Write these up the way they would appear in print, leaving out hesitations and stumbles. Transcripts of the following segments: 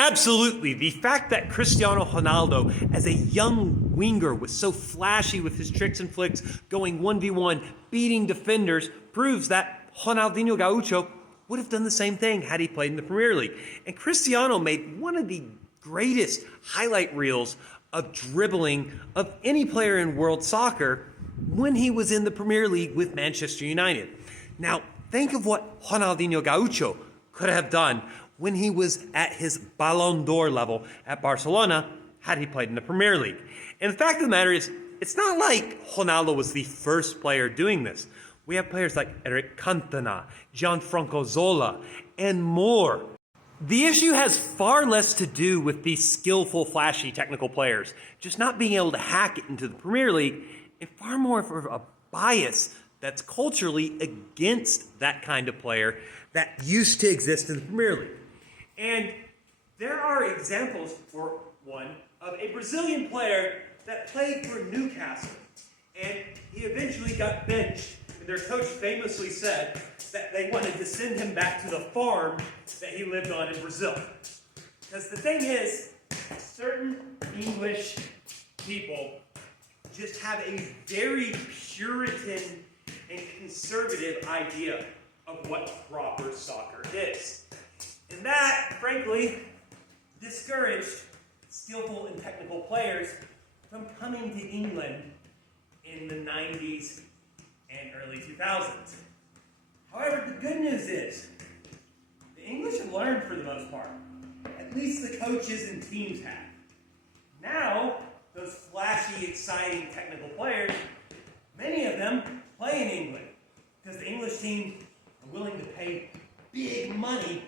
Absolutely. The fact that Cristiano Ronaldo, as a young winger, was so flashy with his tricks and flicks, going 1v1, beating defenders, proves that Ronaldinho Gaucho would have done the same thing had he played in the Premier League. And Cristiano made one of the greatest highlight reels of dribbling of any player in world soccer when he was in the Premier League with Manchester United. Now, think of what Ronaldinho Gaucho could have done when he was at his Ballon d'Or level at Barcelona had he played in the Premier League. And the fact of the matter is, it's not like Ronaldo was the first player doing this. We have players like Eric Cantona, Gianfranco Zola, and more. The issue has far less to do with these skillful, flashy, technical players just not being able to hack it into the Premier League, and far more of a bias that's culturally against that kind of player that used to exist in the Premier League. And there are examples, for one, of a Brazilian player that played for Newcastle, and he eventually got benched, and their coach famously said that they wanted to send him back to the farm that he lived on in Brazil. Because the thing is, certain English people just have a very Puritan and conservative idea of what proper soccer is. And that, frankly, discouraged skillful and technical players from coming to England in the 90s and early 2000s. However, the good news is, the English have learned for the most part. At least the coaches and teams have. Now, those flashy, exciting technical players, many of them play in England because the English team are willing to pay big money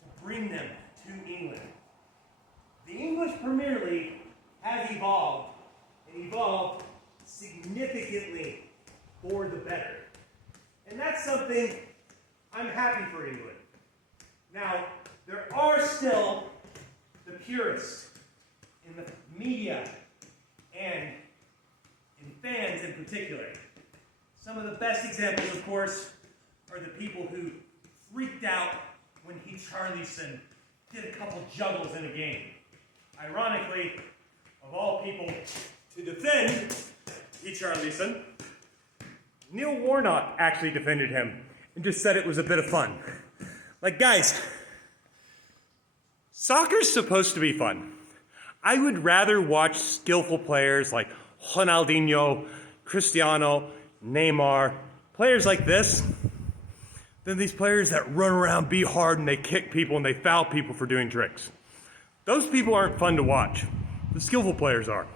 to bring them to England. The English Premier League has evolved, and evolved significantly for the better. And that's something I'm happy for England. Now, there are still the purists in the media and in fans in particular. Some of the best examples, of course, are the people who freaked out when Richarlison did a couple juggles in a game. Ironically, of all people to defend Richarlison, Neil Warnock actually defended him and just said it was a bit of fun. Like, guys, soccer's supposed to be fun. I would rather watch skillful players like Ronaldinho, Cristiano, Neymar, players like this, than these players that run around, be hard, and they kick people and they foul people for doing tricks. Those people aren't fun to watch. The skillful players are.